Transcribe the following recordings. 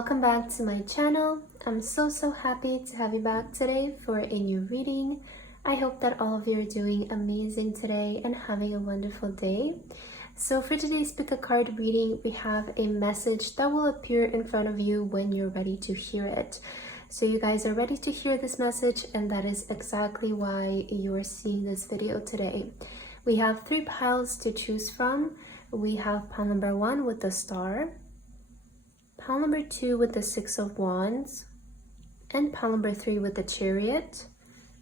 welcome back to my channel. I'm so happy to have you back today for a new reading. I hope that all of you are doing amazing today and having a wonderful day. So for today's pick a card reading, we have a message that will appear in front of you when you're ready to hear it. So you guys are ready to hear this message, and that is exactly why you are seeing this video today. We have 3 piles to choose from. We have pile number 1 with the star, pile number 2 with the 6 of Wands, and pile number 3 with the Chariot.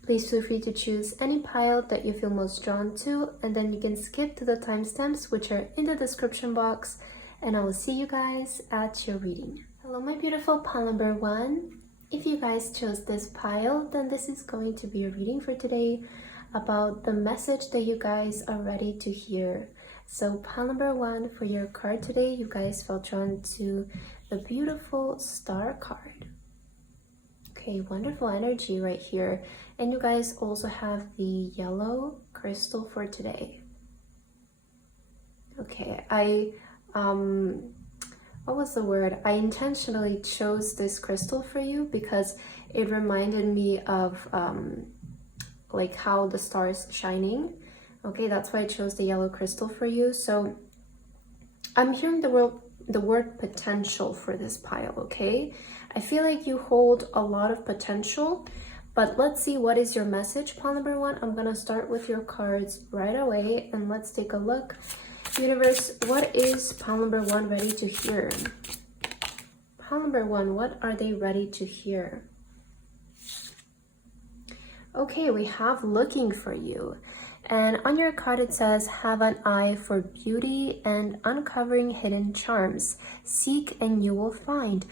Please feel free to choose any pile that you feel most drawn to, and then you can skip to the timestamps which are in the description box, and I will see you guys at your reading. Hello my beautiful pile number 1. If you guys chose this pile, then this is going to be a reading for today about the message that you guys are ready to hear. So pile number 1 for your card today, you guys felt drawn to the beautiful star card. Okay, wonderful energy right here. And you guys also have the yellow crystal for today. Okay, what was the word? I intentionally chose this crystal for you because it reminded me of like how the star is shining. Okay, that's why I chose the yellow crystal for you. So I'm hearing the word potential for this pile, okay? I feel like you hold a lot of potential, but let's see what is your message, pile number 1. I'm gonna start with your cards right away and let's take a look. Universe, what is pile number 1 ready to hear? Pile number 1, what are they ready to hear? Okay, we have looking for you. And on your card it says, have an eye for beauty and uncovering hidden charms. Seek and you will find.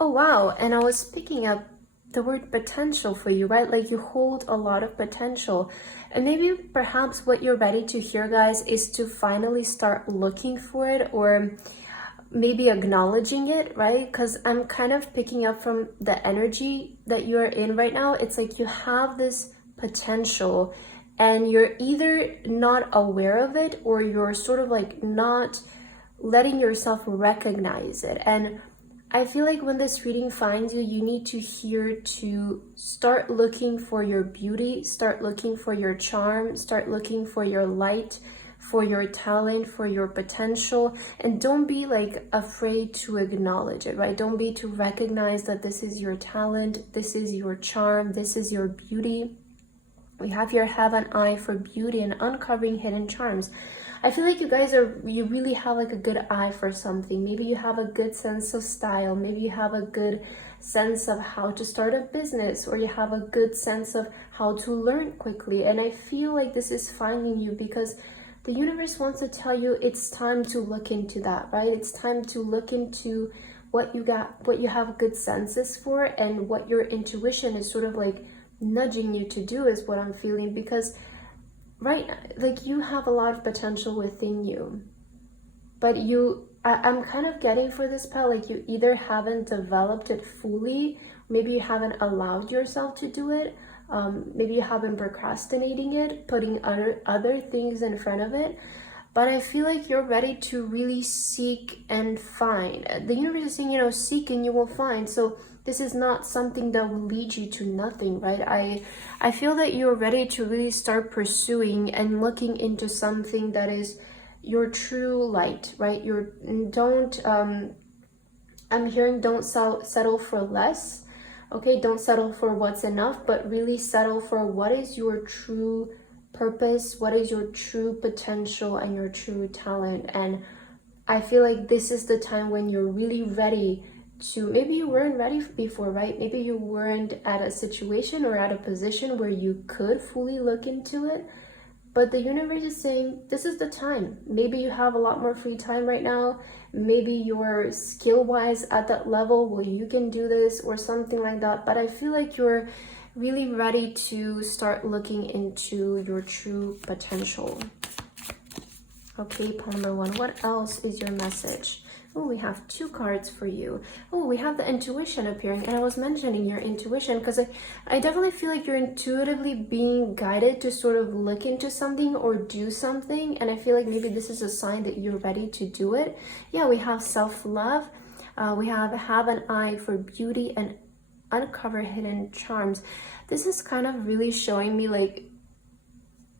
Oh wow, and I was picking up the word potential for you, right? Like you hold a lot of potential. And maybe perhaps what you're ready to hear, guys, is to finally start looking for it, or maybe acknowledging it, right? Because I'm kind of picking up from the energy that you're in right now. It's like you have this potential and you're either not aware of it or you're sort of like not letting yourself recognize it. And I feel like when this reading finds you, you need to hear to start looking for your beauty, start looking for your charm, start looking for your light, for your talent, for your potential, and don't be like afraid to acknowledge it, right? Don't be to recognize that this is your talent, this is your charm, this is your beauty. We have here, have an eye for beauty and uncovering hidden charms. I feel like you really have like a good eye for something. Maybe you have a good sense of style. Maybe you have a good sense of how to start a business, or you have a good sense of how to learn quickly. And I feel like this is finding you because the universe wants to tell you it's time to look into that, right? It's time to look into what you got, what you have good senses for, and what your intuition is sort of like nudging you to do is what I'm feeling. Because right, like you have a lot of potential within you, but I'm kind of getting for this pile, like you either haven't developed it fully, maybe you haven't allowed yourself to do it, maybe you have been procrastinating it, putting other things in front of it. But I feel like you're ready to really seek and find. The universe is saying, seek and you will find. So this is not something that will lead you to nothing, right? I feel that you're ready to really start pursuing and looking into something that is your true light, right? I'm hearing don't settle for less, okay? Don't settle for what's enough, but really settle for what is your true purpose, what is your true potential and your true talent. And I feel like this is the time when you're really ready to, maybe you weren't ready before, right? Maybe you weren't at a situation or at a position where you could fully look into it, but the universe is saying this is the time. Maybe you have a lot more free time right now. Maybe you're skill-wise at that level where you can do this or something like that, but I feel like you're really ready to start looking into your true potential. Okay, pile number 1, what else is your message? Oh, we have 2 cards for you. Oh, we have the intuition appearing, and I was mentioning your intuition because I definitely feel like you're intuitively being guided to sort of look into something or do something, and I feel like maybe this is a sign that you're ready to do it. Yeah, we have self-love. We have an eye for beauty and uncover hidden charms. This is kind of really showing me like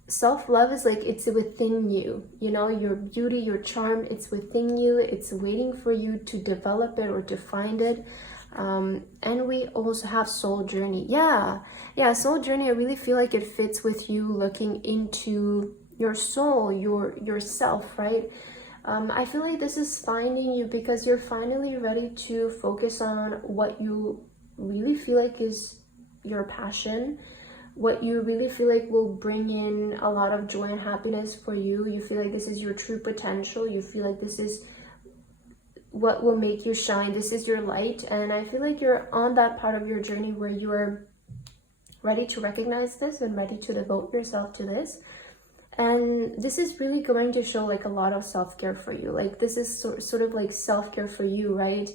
self-love is like it's within you, you know, your beauty, your charm, it's within you, it's waiting for you to develop it or to find it. And we also have soul journey. Yeah, soul journey, I really feel like it fits with you looking into your soul, yourself, right? I feel like this is finding you because you're finally ready to focus on what you really feel like is your passion, what you really feel like will bring in a lot of joy and happiness for you. You feel like this is your true potential. You feel like this is what will make you shine. This is your light. And I feel like you're on that part of your journey where you are ready to recognize this and ready to devote yourself to this. And this is really going to show like a lot of self-care for you. Like this is sort of like self-care for you, right?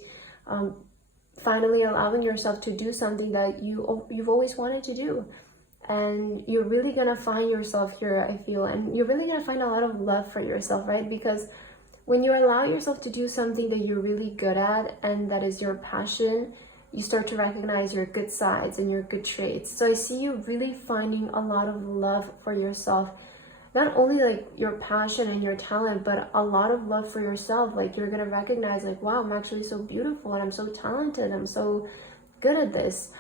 Finally allowing yourself to do something that you've always wanted to do. And you're really gonna find yourself here, I feel, and you're really gonna find a lot of love for yourself, right? Because when you allow yourself to do something that you're really good at and that is your passion, you start to recognize your good sides and your good traits. So I see you really finding a lot of love for yourself, not only like your passion and your talent, but a lot of love for yourself. Like you're gonna recognize like, wow, I'm actually so beautiful and I'm so talented, I'm so good at this.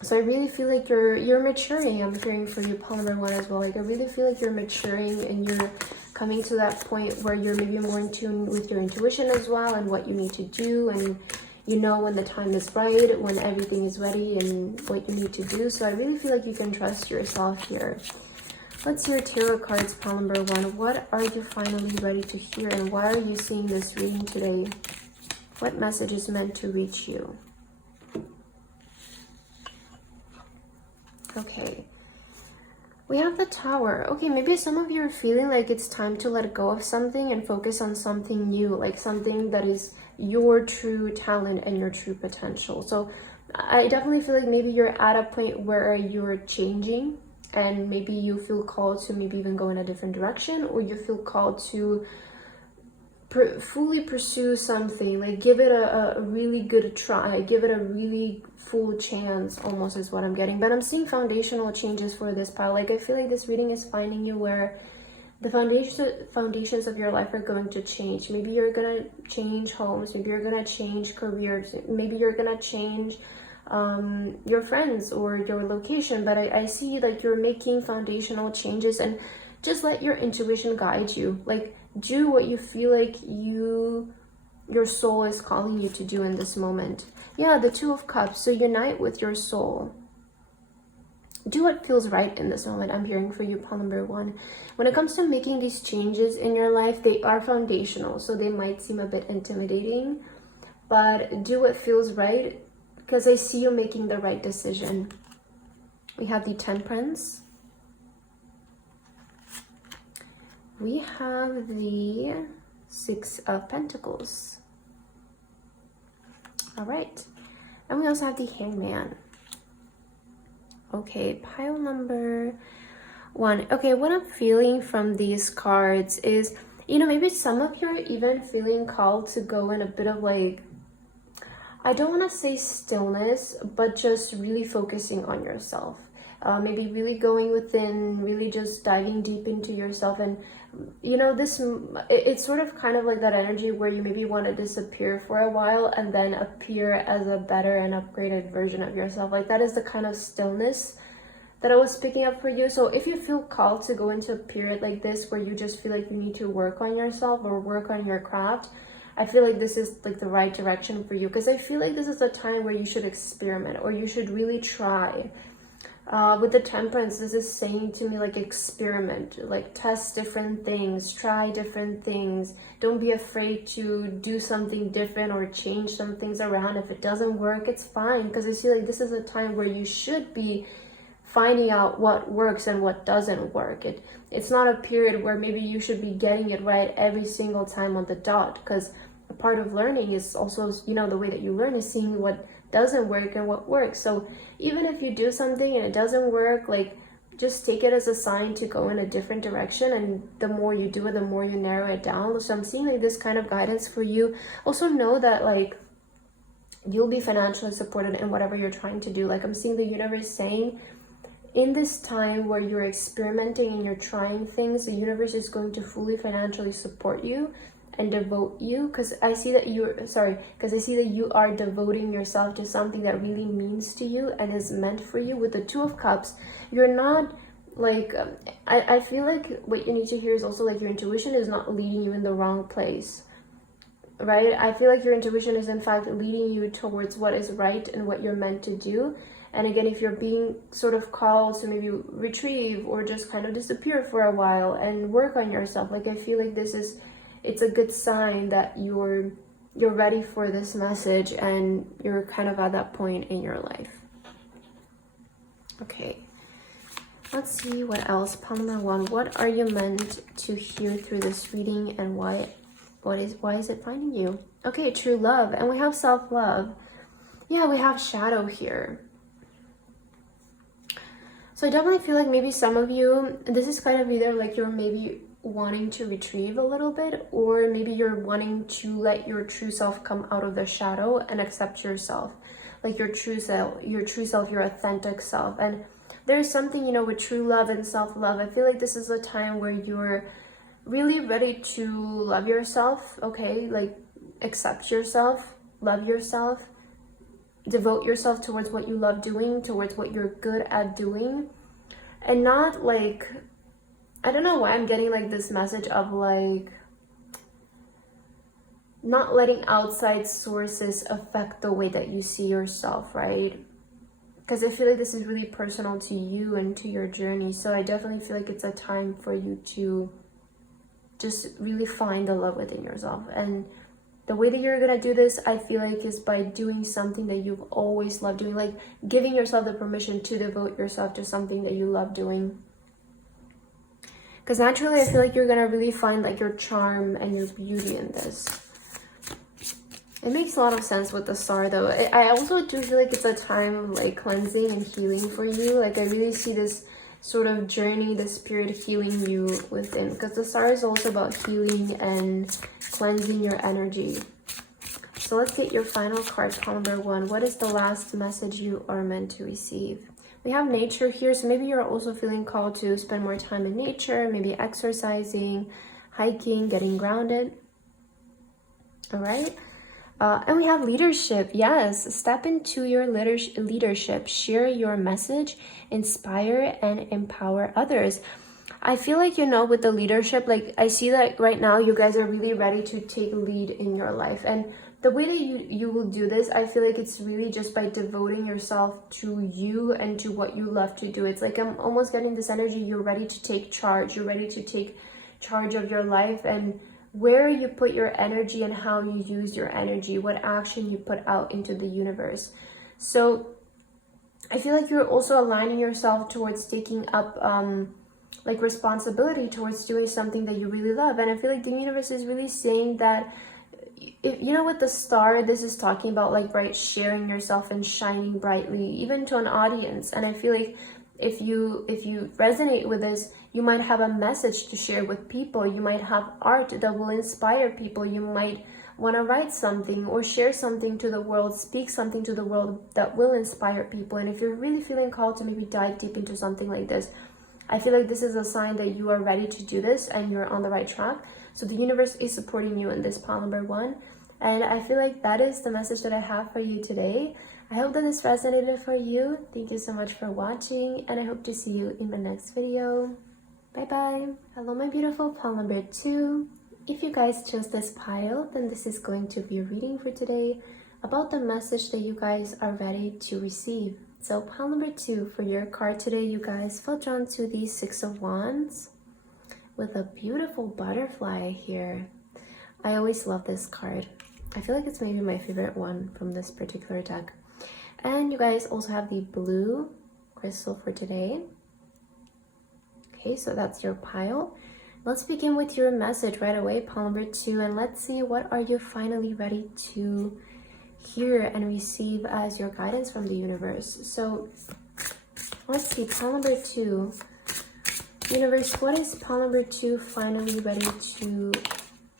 So I really feel like you're maturing. I'm hearing for you, pile number 1 as well. Like I really feel like you're maturing and you're coming to that point where you're maybe more in tune with your intuition as well and what you need to do, and you know when the time is right, when everything is ready and what you need to do. So I really feel like you can trust yourself here. What's your tarot cards, pile number 1? What are you finally ready to hear, and why are you seeing this reading today? What message is meant to reach you? Okay, we have the Tower. Okay, maybe some of you are feeling like it's time to let go of something and focus on something new, like something that is your true talent and your true potential. So I definitely feel like maybe you're at a point where you're changing and maybe you feel called to maybe even go in a different direction, or you feel called to fully pursue something, like give it a really good try, give it a really full chance, almost is what I'm getting. But I'm seeing foundational changes for this pile. Like I feel like this reading is finding you where the foundations of your life are going to change. Maybe you're gonna change homes, maybe you're gonna change careers, maybe you're gonna change your friends or your location. But I see like you're making foundational changes, and just let your intuition guide you. Like do what you feel like your soul is calling you to do in this moment. Yeah, the 2 of Cups. So unite with your soul. Do what feels right in this moment. I'm hearing for you, pile number 1. When it comes to making these changes in your life, they are foundational, so they might seem a bit intimidating, but do what feels right, because I see you making the right decision. We have the Temperance. We have the 6 of Pentacles. All right. And we also have the Hangman. Okay, pile number 1. Okay, what I'm feeling from these cards is, you know, maybe some of you are even feeling called to go in a bit of like, I don't want to say stillness, but just really focusing on yourself. Maybe really going within, really just diving deep into yourself. And you know, it's sort of kind of like that energy where you maybe want to disappear for a while and then appear as a better and upgraded version of yourself. Like that is the kind of stillness that I was picking up for you. So if you feel called to go into a period like this where you just feel like you need to work on yourself or work on your craft, I feel like this is like the right direction for you, because I feel like this is a time where you should experiment, or you should really try. With the Temperance, this is saying to me like experiment, like test different things, try different things. Don't be afraid to do something different or change some things around. If it doesn't work, it's fine, because I feel like this is a time where you should be finding out what works and what doesn't work. It's not a period where maybe you should be getting it right every single time on the dot, because a part of learning is also, you know, the way that you learn is seeing what doesn't work and what works. So even if you do something and it doesn't work, like just take it as a sign to go in a different direction, and the more you do it, the more you narrow it down. So I'm seeing like this kind of guidance for you. Also know that like you'll be financially supported in whatever you're trying to do. Like I'm seeing the universe saying, in this time where you're experimenting and you're trying things, the universe is going to fully financially support you and devote you, because I see that you are devoting yourself to something that really means to you and is meant for you. With the Two of Cups, you're not like I feel like what you need to hear is also like your intuition is not leading you in the wrong place, right? I feel like your intuition is in fact leading you towards what is right and what you're meant to do. And again, if you're being sort of called to maybe retrieve or just kind of disappear for a while and work on yourself, like I feel like it's a good sign that you're ready for this message and you're kind of at that point in your life. Okay, let's see what else. Pile number 1, what are you meant to hear through this reading, and why is it finding you? Okay, true love, and we have self-love. Yeah, we have shadow here. So I definitely feel like maybe some of you, this is kind of either like you're maybe wanting to retrieve a little bit, or maybe you're wanting to let your true self come out of the shadow and accept yourself, like your true self, your authentic self. And there's something, you know, with true love and self-love, I feel like this is a time where you're really ready to love yourself, okay? Like accept yourself, love yourself, devote yourself towards what you love doing, towards what you're good at doing, and not like, I don't know why I'm getting like this message of like not letting outside sources affect the way that you see yourself, right? Because I feel like this is really personal to you and to your journey. So I definitely feel like it's a time for you to just really find the love within yourself. And the way that you're gonna do this, I feel like, is by doing something that you've always loved doing, like giving yourself the permission to devote yourself to something that you love doing. Because naturally, I feel like you're gonna really find like your charm and your beauty in this. It makes a lot of sense with the star though. I also do feel like it's a time of like cleansing and healing for you. Like I really see this sort of journey, the spirit healing you within, because the star is also about healing and cleansing your energy. So let's get your final card, card number 1. What is the last message you are meant to receive? We have nature here, so maybe you're also feeling called to spend more time in nature, maybe exercising, hiking, getting grounded. All right. And we have leadership. Yes, step into your leadership, share your message, inspire and empower others. I feel like, you know, with the leadership, like I see that right now you guys are really ready to take lead in your life. And the way that you will do this, I feel like it's really just by devoting yourself to you and to what you love to do. It's like I'm almost getting this energy. You're ready to take charge. You're ready to take charge of your life and where you put your energy and how you use your energy, what action you put out into the universe. So I feel like you're also aligning yourself towards taking up like responsibility towards doing something that you really love. And I feel like the universe is really saying that, if, you know, with the star, this is talking about like, right, sharing yourself and shining brightly, even to an audience. And I feel like if you resonate with this, you might have a message to share with people. You might have art that will inspire people. You might want to write something or share something to the world, speak something to the world that will inspire people. And if you're really feeling called to maybe dive deep into something like this, I feel like this is a sign that you are ready to do this and you're on the right track. So the universe is supporting you in this pile number 1. And I feel like that is the message that I have for you today. I hope that this resonated for you. Thank you so much for watching, and I hope to see you in the next video. Bye bye. Hello, my beautiful pile number 2. If you guys chose this pile, then this is going to be a reading for today about the message that you guys are ready to receive. So pile number 2 for your card today, you guys felt drawn to the 6 of Wands with a beautiful butterfly here. I always love this card. I feel like it's maybe my favorite one from this particular deck. And you guys also have the blue crystal for today. Okay, so that's your pile. Let's begin with your message right away, pile number 2, and let's see what are you finally ready to hear and receive as your guidance from the universe. So Let's see, pile number 2. Universe, what is pile number 2 finally ready to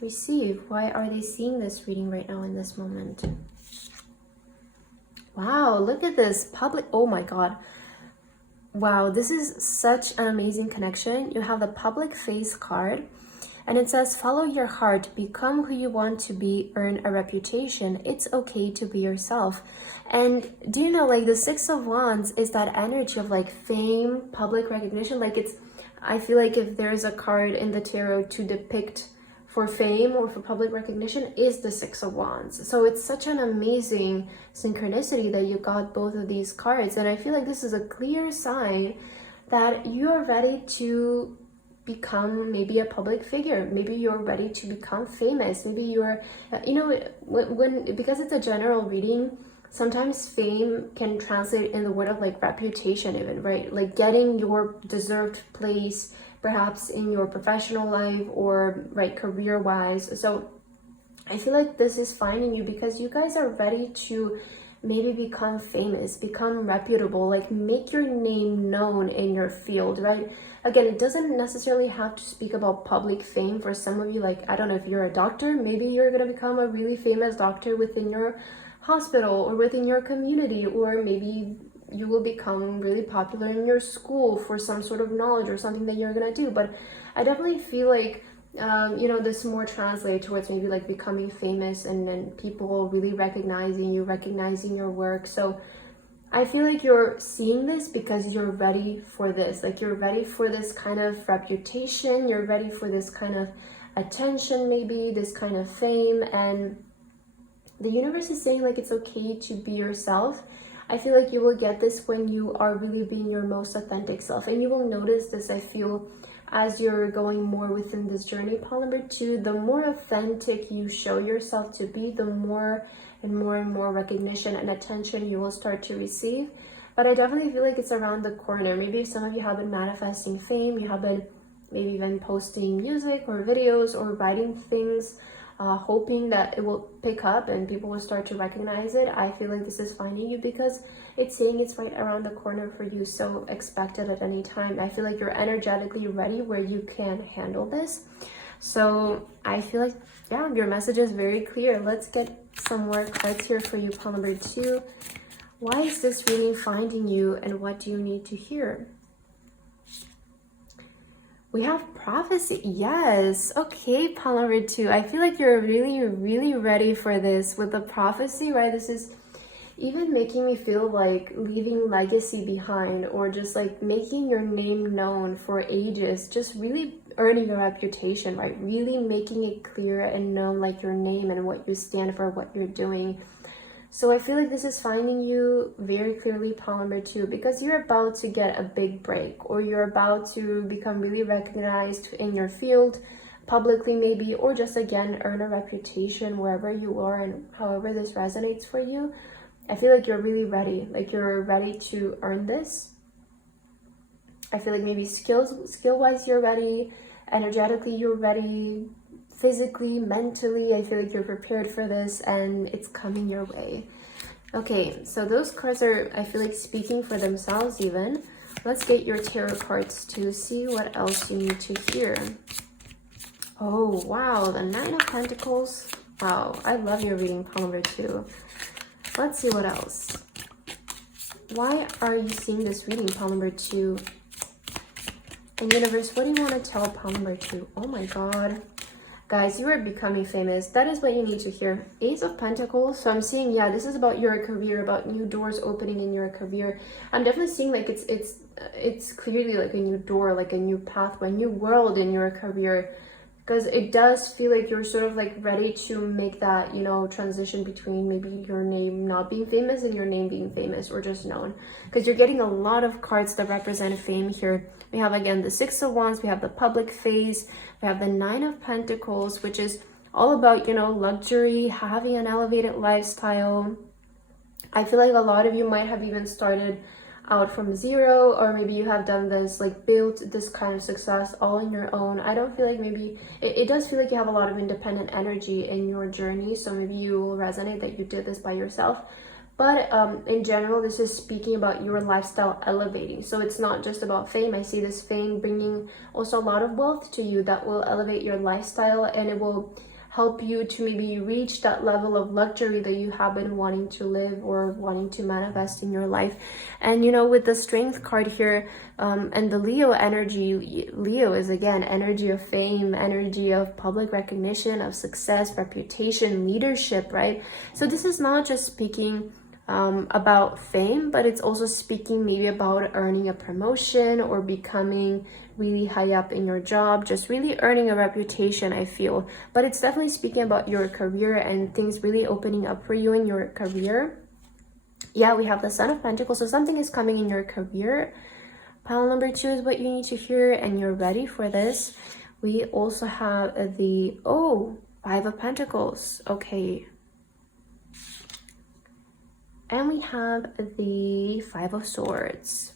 receive? Why are they seeing this reading right now in this moment? Wow, look at this public. Oh my god. Wow, this is such an amazing connection. You have the public face card, and it says, follow your heart, become who you want to be, earn a reputation. It's okay to be yourself. And do you know, like, the Six of Wands is that energy of like fame, public recognition. Like, it's, I feel like if there's a card in the tarot to depict for fame or for public recognition, is the Six of Wands. So it's such an amazing synchronicity that you got both of these cards. And I feel like this is a clear sign that you are ready to become maybe a public figure. Maybe you're ready to become famous. Maybe you're, you know, when because it's a general reading, sometimes fame can translate in the word of like reputation even, right? Like getting your deserved place perhaps in your professional life or right career wise. So I feel like this is finding you because you guys are ready to maybe become famous, become reputable, like make your name known in your field, right? Again, it doesn't necessarily have to speak about public fame. For some of you, like, I don't know, if you're a doctor, maybe you're going to become a really famous doctor within your hospital or within your community, or maybe you will become really popular in your school for some sort of knowledge or something that you're gonna do. But I definitely feel like you know, this more translates towards maybe like becoming famous and then people really recognizing you, recognizing your work. So I feel like you're seeing this because you're ready for this. Like, you're ready for this kind of reputation, you're ready for this kind of attention, maybe this kind of fame. And the universe is saying like it's okay to be yourself. I feel like you will get this when you are really being your most authentic self. And you will notice this, I feel, as you're going more within this journey. Pile number 2, the more authentic you show yourself to be, the more and more recognition and attention you will start to receive. But I definitely feel like it's around the corner. Maybe some of you have been manifesting fame, you have been maybe even posting music or videos or writing things, hoping that it will pick up and people will start to recognize it. I feel like this is finding you because it's saying it's right around the corner for you, so expect it at any time. I feel like you're energetically ready where you can handle this. So I feel like, yeah, your message is very clear. Let's get some more cards here for you, pile number 2. Why is this reading finding you, and what do you need to hear? We have prophecy. Yes. Okay, pile number 2. I feel like you're really ready for this with the prophecy, right? This is even making me feel like leaving legacy behind, or just like making your name known for ages, just really earning your reputation, right? Really making it clear and known, like your name and what you stand for, what you're doing. So I feel like this is finding you very clearly, pile number 2, because you're about to get a big break, or you're about to become really recognized in your field, publicly maybe, or just again earn a reputation wherever you are and however this resonates for you. I feel like you're really ready, like you're ready to earn this. I feel like maybe skill-wise you're ready, energetically you're ready, physically, mentally, I feel like you're prepared for this and it's coming your way. Okay, so those cards are, I feel like, speaking for themselves even. Let's get your tarot cards to see what else you need to hear. Oh, wow, the 9 of Pentacles. Wow, I love your reading, pile number 2. Let's see what else. Why are you seeing this reading, pile number 2? And universe, what do you want to tell pile number 2? Oh my god. Guys, you are becoming famous. That is what you need to hear. Ace of Pentacles. So I'm seeing, yeah, this is about your career, about new doors opening in your career. I'm definitely seeing like it's clearly like a new door, like a new pathway, a new world in your career. Because it does feel like you're sort of like ready to make that, you know, transition between maybe your name not being famous and your name being famous or just known. Because you're getting a lot of cards that represent fame here. We have, again, the 6 of Wands, we have the public phase, we have the 9 of Pentacles, which is all about, you know, luxury, having an elevated lifestyle. I feel like a lot of you might have even started out from zero, or maybe you have done this, like built this kind of success all on your own. I don't feel like, maybe it does feel like you have a lot of independent energy in your journey, so maybe you will resonate that you did this by yourself. But in general, this is speaking about your lifestyle elevating. So it's not just about fame. I see this fame bringing also a lot of wealth to you that will elevate your lifestyle, and it will help you to maybe reach that level of luxury that you have been wanting to live or wanting to manifest in your life. And you know, with the Strength card here and the Leo energy, Leo is again energy of fame, energy of public recognition, of success, reputation, leadership, right? So this is not just speaking about fame, but it's also speaking maybe about earning a promotion or becoming really high up in your job, just really earning a reputation, I feel. But it's definitely speaking about your career and things really opening up for you in your career. Yeah, we have the Son of Pentacles, so something is coming in your career. Pile number 2 is what you need to hear, and you're ready for this. We also have the Five of Pentacles. Okay. And we have the Five of Swords.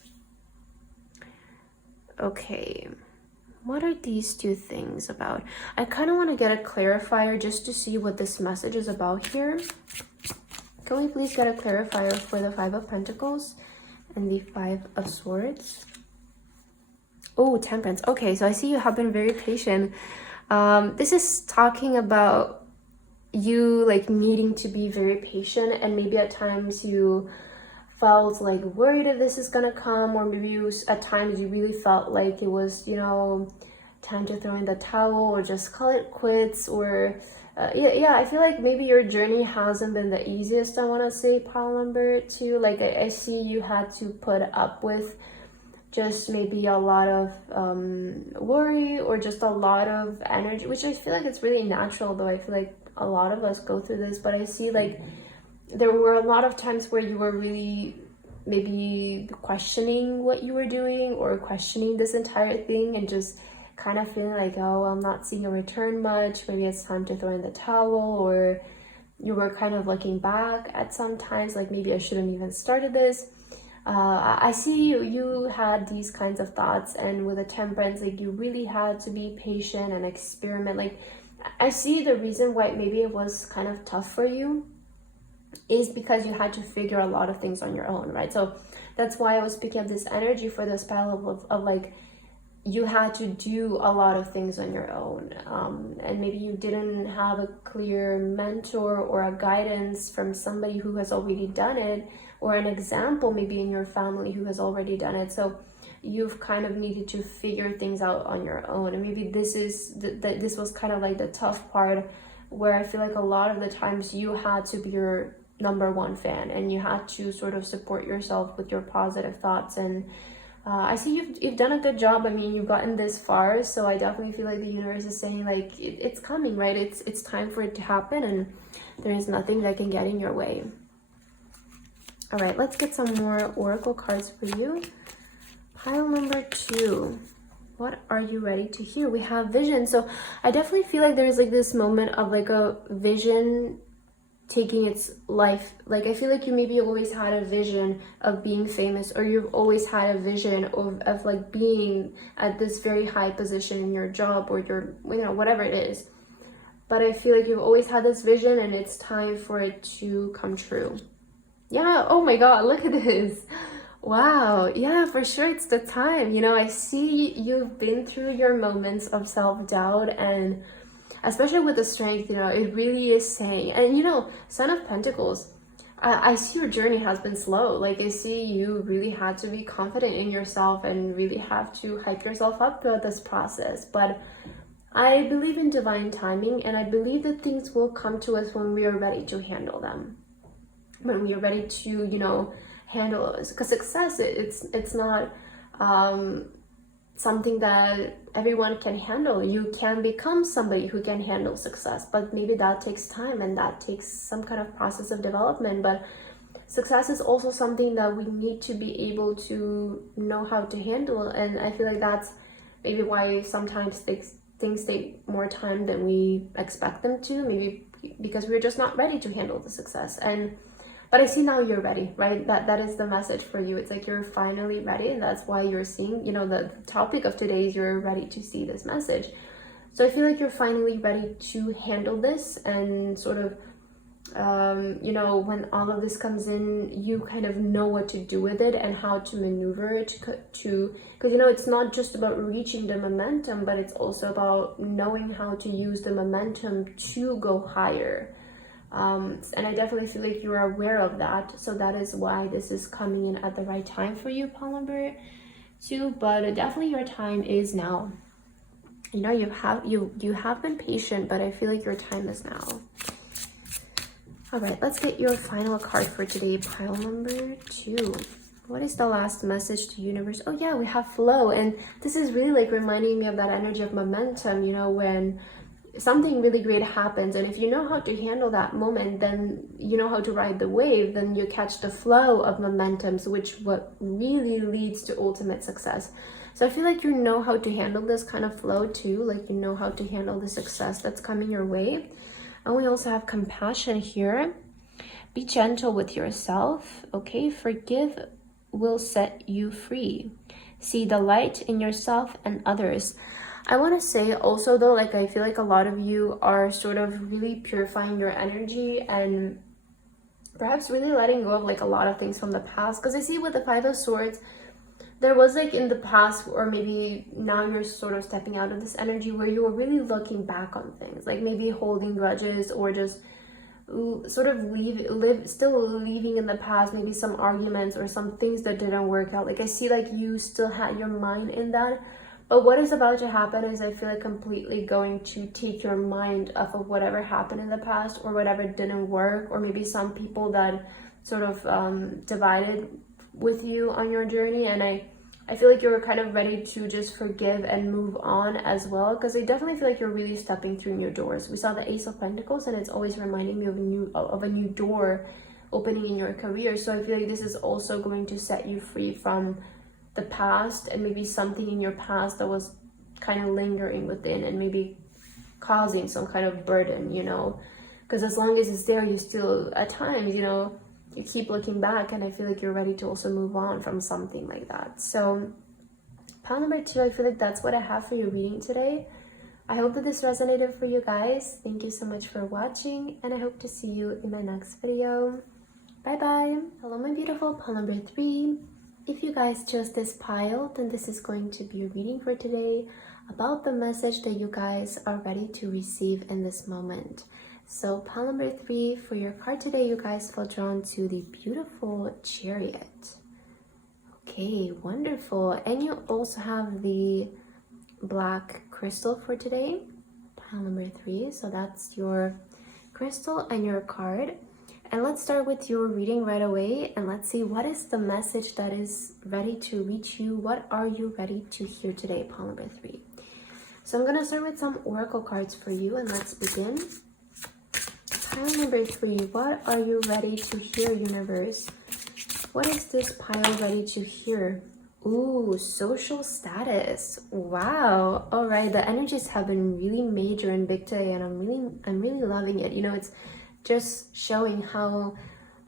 Okay, what are these two things about? I kind of want to get a clarifier just to see what this message is about here. Can we please get a clarifier for the Five of Pentacles and the Five of Swords? Oh, Temperance. Okay, so I see you have been very patient. This is talking about you like needing to be very patient, and maybe at times you felt like worried if this is gonna come, or maybe at times you really felt like it was, you know, time to throw in the towel or just call it quits. Or yeah, I feel like maybe your journey hasn't been the easiest, I want to say, pile number 2. Like I see you had to put up with just maybe a lot of worry or just a lot of energy, which I feel like it's really natural, though I feel like a lot of us go through this. But I see like there were a lot of times where you were really maybe questioning what you were doing, or questioning this entire thing, and just kind of feeling like, oh, I'm not seeing a return much, maybe it's time to throw in the towel. Or you were kind of looking back at some times like, maybe I shouldn't even started this. I see you had these kinds of thoughts, and with a Temperance, like you really had to be patient and experiment. Like I see the reason why maybe it was kind of tough for you is because you had to figure a lot of things on your own, right? So that's why I was picking up this energy for this pile of like, you had to do a lot of things on your own, and maybe you didn't have a clear mentor or a guidance from somebody who has already done it, or an example maybe in your family who has already done it. So you've kind of needed to figure things out on your own, and maybe this is this was kind of like the tough part, where I feel like a lot of the times you had to be your #1 fan, and you had to sort of support yourself with your positive thoughts. And I see you've done a good job. I mean, you've gotten this far, so I definitely feel like the universe is saying like it's coming, right? It's time for it to happen, and there is nothing that can get in your way. All right, let's get some more oracle cards for you. Pile number 2. What are you ready to hear? We have vision. So I definitely feel like there's like this moment of like a vision taking its life. Like I feel like you maybe always had a vision of being famous, or you've always had a vision of like being at this very high position in your job, or your, you know, whatever it is. But I feel like you've always had this vision, and it's time for it to come true. Yeah, oh my god, look at this. Wow, yeah, for sure it's the time. You know, I see you've been through your moments of self-doubt, and especially with the Strength, you know, it really is saying, and you know, Son of Pentacles, I see your journey has been slow. Like I see you really had to be confident in yourself and really have to hype yourself up throughout this process. But I believe in divine timing, and I believe that things will come to us when we are ready to handle them. When we are ready to, you know, handle it. Because success, it's not something that everyone can handle. You can become somebody who can handle success, but maybe that takes time, and that takes some kind of process of development. But success is also something that we need to be able to know how to handle, and I feel like that's maybe why sometimes things take more time than we expect them to, maybe because we're just not ready to handle the success. But I see now you're ready, right? That is the message for you. It's like you're finally ready, and that's why you're seeing, you know, the topic of today is you're ready to see this message. So I feel like you're finally ready to handle this and sort of You know, when all of this comes in, you kind of know what to do with it and how to maneuver it because, you know, it's not just about reaching the momentum, but it's also about knowing how to use the momentum to go higher. And I definitely feel like you're aware of that. So that is why this is coming in at the right time for you, pile number 2. But definitely your time is now. You know, you have been patient, but I feel like your time is now. All right, let's get your final card for today, pile number 2. What is the last message to universe? Oh yeah, we have flow. And this is really like reminding me of that energy of momentum, you know, when something really great happens. And if you know how to handle that moment, then you know how to ride the wave, then you catch the flow of momentums, which what really leads to ultimate success. So I feel like you know how to handle this kind of flow too, like you know how to handle the success that's coming your way. And we also have compassion here. Be gentle with yourself, okay? Forgive will set you free. See the light in yourself and others. I want to say also though, like I feel like a lot of you are sort of really purifying your energy and perhaps really letting go of like a lot of things from the past. Because I see with the Five of Swords, there was like in the past, or maybe now you're sort of stepping out of this energy where you were really looking back on things, like maybe holding grudges or just sort of still leaving in the past, maybe some arguments or some things that didn't work out. Like I see like you still had your mind in that, but what is about to happen is I feel like completely going to take your mind off of whatever happened in the past or whatever didn't work, or maybe some people that sort of divided with you on your journey. And I feel like you're kind of ready to just forgive and move on as well, because I definitely feel like you're really stepping through new doors. We saw the Ace of Pentacles and it's always reminding me of a new door opening in your career. So I feel like this is also going to set you free from the past and maybe something in your past that was kind of lingering within and maybe causing some kind of burden, you know, because as long as it's there, you still at times, you know, you keep looking back, and I feel like you're ready to also move on from something like that. So pile number 2, I feel like that's what I have for your reading today. I hope that this resonated for you guys. Thank you so much for watching, and I hope to see you in my next video. Bye bye. Hello my beautiful pile number 3. If you guys chose this pile, then this is going to be a reading for today about the message that you guys are ready to receive in this moment. So pile number 3 for your card today, you guys feel drawn to the beautiful Chariot. Okay, wonderful. And you also have the black crystal for today, pile number 3. So that's your crystal and your card. And let's start with your reading right away, and let's see what is the message that is ready to reach you. What are you ready to hear today, pile number 3? So I'm gonna start with some oracle cards for you, and let's begin. Pile number 3, what are you ready to hear, universe? What is this pile ready to hear? Ooh, social status. Wow. All right, the energies have been really major and big today, and I'm really loving it. You know, it's just showing how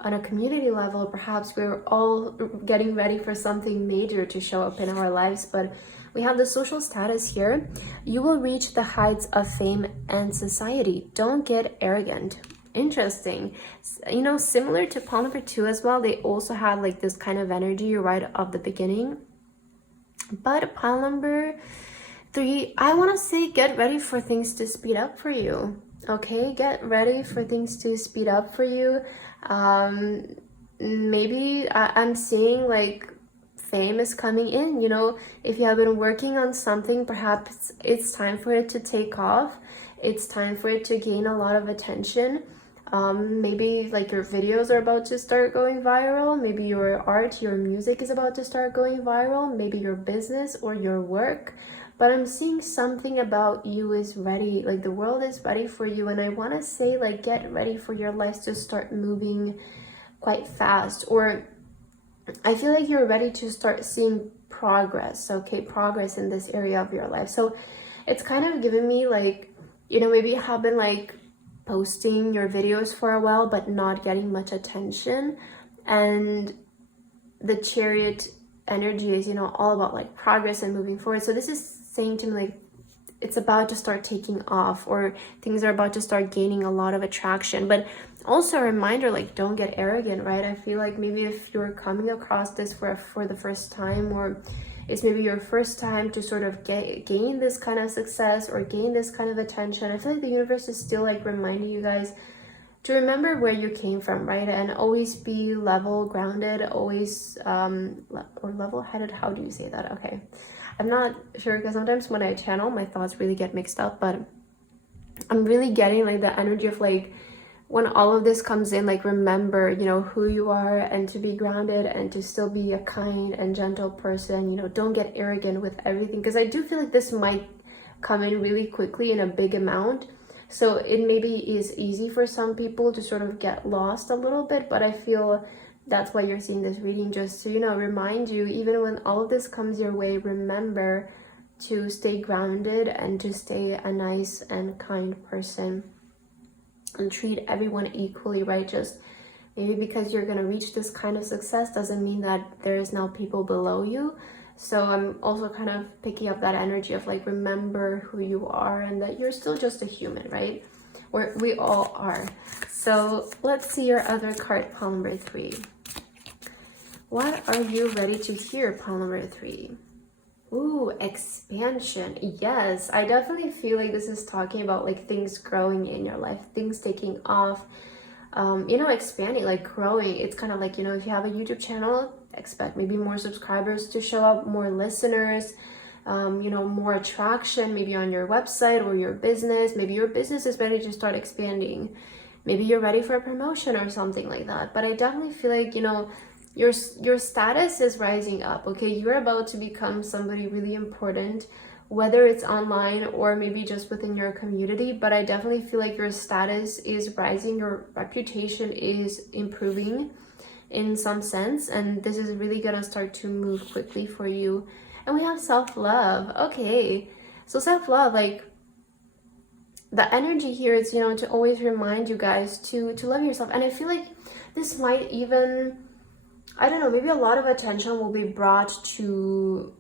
on a community level, perhaps we're all getting ready for something major to show up in our lives. But we have the social status here. You will reach the heights of fame and society. Don't get arrogant. Interesting. You know, similar to pile number 2 as well, they also had like this kind of energy right off the beginning. But pile number 3, I want to say get ready for things to speed up for you. Okay, get ready for things to speed up for you. Maybe I'm seeing like fame is coming in. You know, if you have been working on something, perhaps it's time for it to take off. It's time for it to gain a lot of attention. Maybe like your videos are about to start going viral. Maybe your art, your music is about to start going viral. Maybe your business or your work. But I'm seeing something about you is ready, like the world is ready for you. And I want to say like get ready for your life to start moving quite fast. Or I feel like you're ready to start seeing progress, okay? Progress in this area of your life. So it's kind of giving me like, you know, maybe you have been like posting your videos for a while but not getting much attention. And the Chariot energy is, you know, all about like progress and moving forward. So this is saying to me like it's about to start taking off, or things are about to start gaining a lot of attraction. But Also a reminder, like, don't get arrogant, right? I feel like maybe if you're coming across this for the first time, or it's maybe your first time to sort of gain this kind of success or gain this kind of attention, I feel like the universe is still like reminding you guys to remember where you came from, right? And always be level grounded, always or level headed. How do you say that? Okay, I'm not sure, because sometimes when I channel, my thoughts really get mixed up, but I'm really getting like the energy of like, when all of this comes in, like, remember, you know, who you are, and to be grounded and to still be a kind and gentle person. You know, don't get arrogant with everything, because I do feel like this might come in really quickly in a big amount. So it maybe is easy for some people to sort of get lost a little bit, but I feel that's why you're seeing this reading, just to, you know, remind you, even when all of this comes your way, remember to stay grounded and to stay a nice and kind person. And treat everyone equally, right? Just maybe because you're going to reach this kind of success doesn't mean that there is now people below you. So I'm also kind of picking up that energy of like, remember who you are and that you're still just a human, right? Or we all are. So let's see your other card, pile number 3. What are you ready to hear, pile number 3? Ooh, expansion. Yes, I definitely feel like this is talking about like things growing in your life, things taking off, you know, expanding, like growing. It's kind of like, you know, if you have a YouTube channel, expect maybe more subscribers to show up, more listeners, you know, more attraction maybe on your website or your business. Maybe your business is ready to start expanding. Maybe you're ready for a promotion or something like that. But I definitely feel like, you know, your status is rising up. Okay, you're about to become somebody really important, whether it's online or maybe just within your community. But I definitely feel like your status is rising, your reputation is improving in some sense, and this is really gonna start to move quickly for you. And we have self-love. Okay, so self-love, like, the energy here is, you know, to always remind you guys to love yourself. And I feel like this might even, I don't know, maybe a lot of attention will be brought to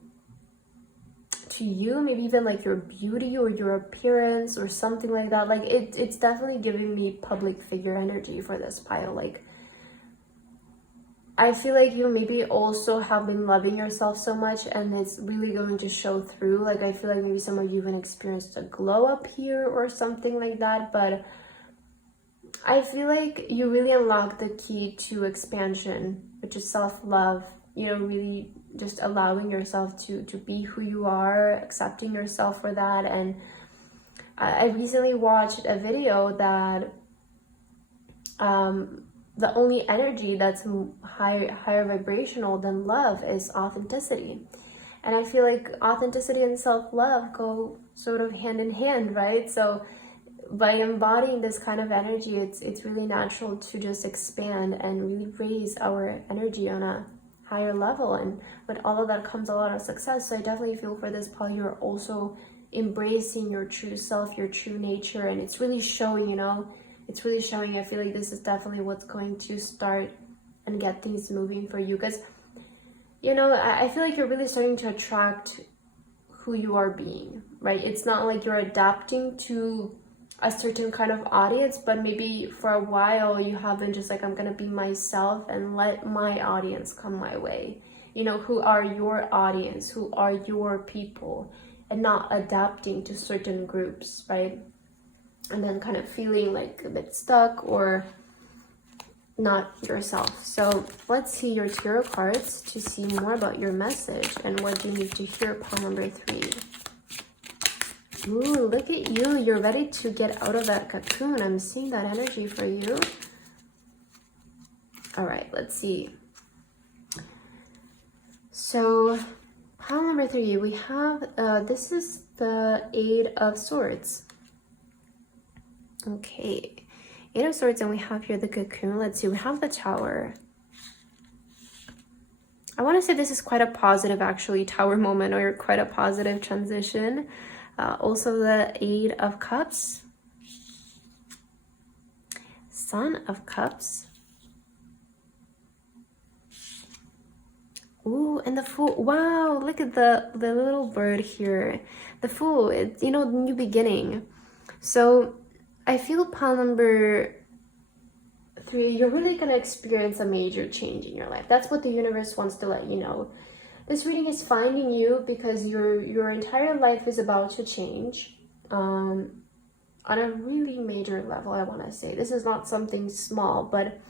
you, maybe even like your beauty or your appearance or something like that. Like it's definitely giving me public figure energy for this pile. Like, I feel like you maybe also have been loving yourself so much, and it's really going to show through. Like, I feel like maybe some of you even experienced a glow up here or something like that, but I feel like you really unlocked the key to expansion, which is self-love. You know, really just allowing yourself to be who you are, accepting yourself for that. And I recently watched a video that the only energy that's higher vibrational than love is authenticity. And I feel like authenticity and self-love go sort of hand in hand, right? So by embodying this kind of energy, it's really natural to just expand and really raise our energy on a higher level. And with all of that comes a lot of success. So I definitely feel for this, Paul, you're also embracing your true self, your true nature, and it's really showing, you know, it's really showing. I feel like this is definitely what's going to start and get things moving for you, because, you know, I feel like you're really starting to attract who you are being, right? It's not like you're adapting to a certain kind of audience, but maybe for a while you have been just like, I'm gonna be myself and let my audience come my way. You know, who are your audience, who are your people, and not adapting to certain groups, right? And then kind of feeling like a bit stuck or not yourself. So let's see your tarot cards to see more about your message and what you need to hear, pile number 3. Ooh, look at you. You're ready to get out of that cocoon. I'm seeing that energy for you. All right, let's see. So pile number 3, we have, this is the 8 of Swords. Okay, 8 of Swords, and we have here the cocoon. Let's see, we have the Tower. I want to say this is quite a positive, actually, Tower moment, or quite a positive transition. Also the 8 of Cups, Son of Cups. Ooh, and the Fool. Wow, look at the little bird here. The Fool, it's, you know, new beginning. So I feel pile number 3, you're really going to experience a major change in your life. That's what the universe wants to let you know. This reading is finding you because your entire life is about to change on a really major level, I want to say. This is not something small, but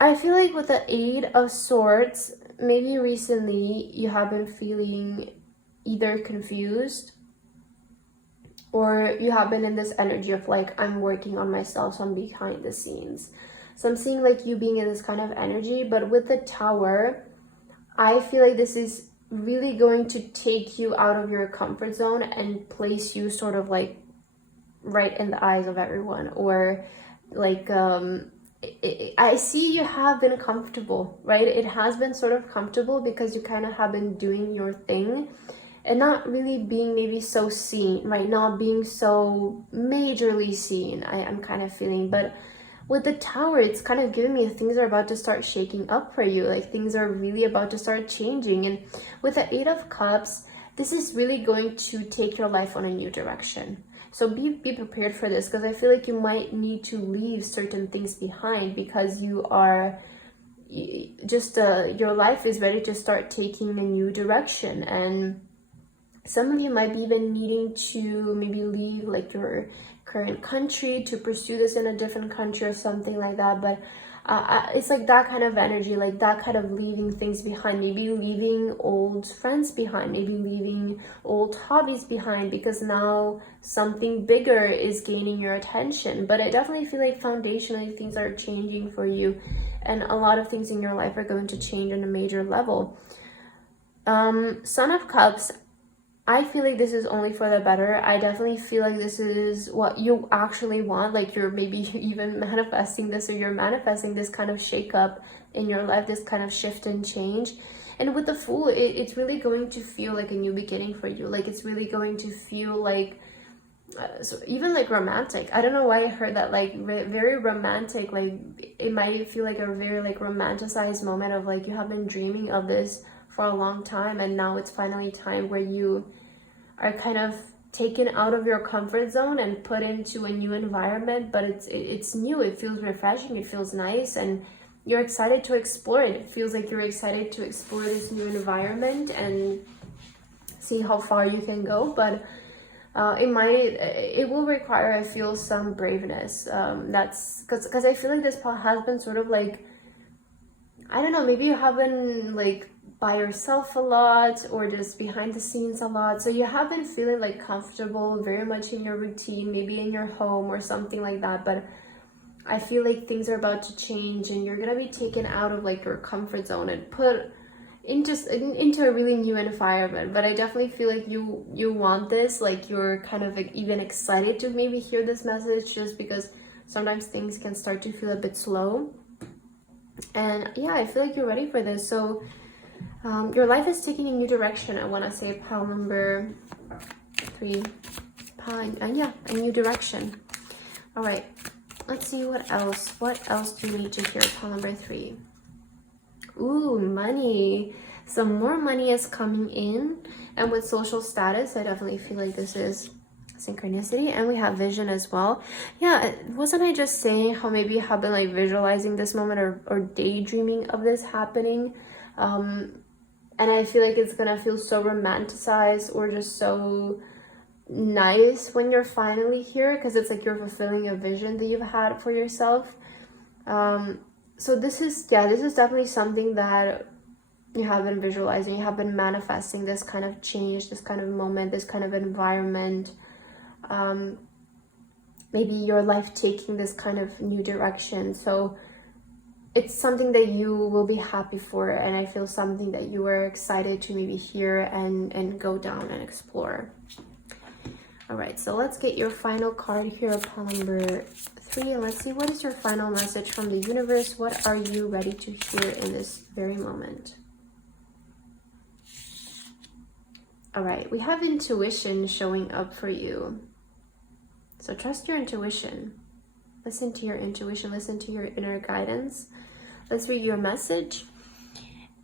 I feel like with the 8 of Swords, maybe recently you have been feeling either confused or you have been in this energy of like, I'm working on myself, so I'm behind the scenes. So I'm seeing like you being in this kind of energy, but with the Tower, I feel like this is really going to take you out of your comfort zone and place you sort of like right in the eyes of everyone, or like I see you have been comfortable, right? It has been sort of comfortable because you kind of have been doing your thing and not really being maybe so seen, right? Not being so majorly seen, I'm kind of feeling. But with the Tower, it's kind of giving me things are about to start shaking up for you. Like things are really about to start changing. And with the 8 of Cups, this is really going to take your life on a new direction. So be prepared for this, because I feel like you might need to leave certain things behind because you are just, your life is ready to start taking a new direction. And some of you might be even needing to maybe leave like your current country to pursue this in a different country or something like that. But it's like that kind of energy, like that kind of leaving things behind, maybe leaving old friends behind, maybe leaving old hobbies behind, because now something bigger is gaining your attention. But I definitely feel like foundationally things are changing for you, and a lot of things in your life are going to change on a major level. Son of Cups, I feel like this is only for the better. I definitely feel like this is what you actually want. Like you're maybe even manifesting this, or you're manifesting this kind of shakeup in your life, this kind of shift and change. And with the Fool, it's really going to feel like a new beginning for you. Like it's really going to feel like, so even like romantic. I don't know why I heard that, like very romantic. Like it might feel like a very like romanticized moment of like you have been dreaming of this for a long time, and now it's finally time where you are kind of taken out of your comfort zone and put into a new environment. But it's new, it feels refreshing, it feels nice, and you're excited to explore it. It feels like you're excited to explore this new environment and see how far you can go. But it will require, I feel, some braveness. That's because I feel like this has been sort of like, I don't know, maybe you have been like by yourself a lot, or just behind the scenes a lot. So you have been feeling like comfortable very much in your routine, maybe in your home or something like that. But I feel like things are about to change, and you're gonna be taken out of like your comfort zone and put into a really new environment. But I definitely feel like you want this, like you're kind of like even excited to maybe hear this message, just because sometimes things can start to feel a bit slow. And yeah, I feel like you're ready for this. So your life is taking a new direction. I want to say pile number 3, yeah, a new direction. All right, let's see what else do you need to hear? Pile number 3. Ooh, money. Some more money is coming in, and with social status, I definitely feel like this is synchronicity. And we have vision as well. Yeah, wasn't I just saying how maybe you have been like visualizing this moment, or daydreaming of this happening? And I feel like it's gonna feel so romanticized, or just so nice when you're finally here, because it's like you're fulfilling a vision that you've had for yourself. So this is definitely something that you have been visualizing, you have been manifesting, this kind of change, this kind of moment, this kind of environment. Maybe your life taking this kind of new direction. So it's something that you will be happy for, and I feel something that you are excited to maybe hear and go down and explore. All right, so let's get your final card here upon number 3, and let's see what is your final message from the universe. What are you ready to hear in this very moment? All right, we have intuition showing up for you. So trust your intuition. Listen to your intuition, listen to your inner guidance. Let's read your message.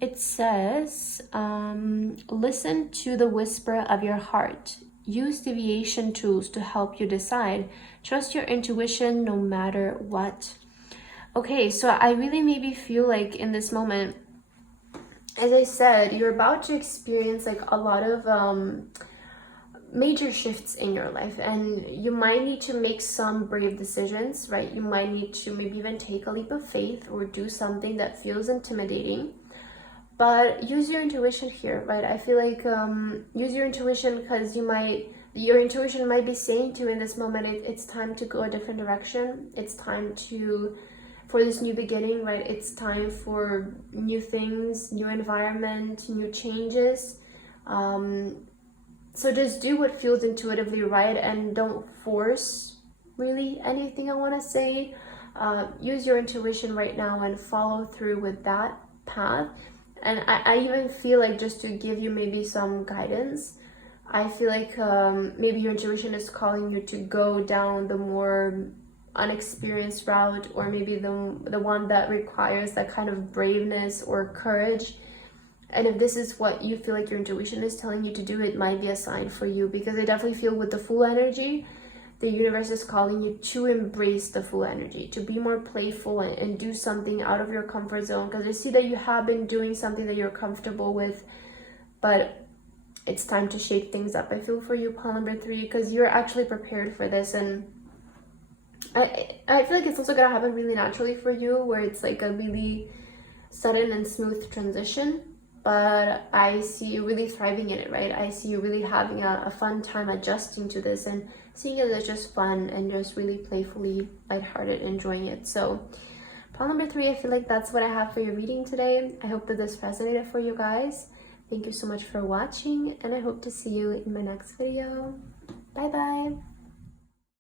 It says, listen to the whisper of your heart. Use deviation tools to help you decide. Trust your intuition no matter what. Okay, so I really maybe feel like in this moment, as I said, you're about to experience like a lot of major shifts in your life, and you might need to make some brave decisions, right? You might need to maybe even take a leap of faith or do something that feels intimidating, but use your intuition here, right? I feel like use your intuition, because your intuition might be saying to you in this moment, it's time to go a different direction. It's time for this new beginning, right? It's time for new things, new environment, new changes. So just do what feels intuitively right, and don't force really anything, I want to say. Use your intuition right now and follow through with that path. And I even feel like, just to give you maybe some guidance, I feel like maybe your intuition is calling you to go down the more unexperienced route, or maybe the one that requires that kind of braveness or courage. And if this is what you feel like your intuition is telling you to do, it might be a sign for you, because I definitely feel with the full energy, the universe is calling you to embrace the full energy, to be more playful and do something out of your comfort zone. Because I see that you have been doing something that you're comfortable with, but it's time to shake things up. I feel for you, pile number 3, because you're actually prepared for this. And I feel like it's also gonna happen really naturally for you, where it's like a really sudden and smooth transition. But I see you really thriving in it, right? I see you really having a fun time adjusting to this, and seeing it as just fun and just really playfully lighthearted, enjoying it. So pile number 3, I feel like that's what I have for your reading today. I hope that this resonated for you guys. Thank you so much for watching, and I hope to see you in my next video. Bye bye.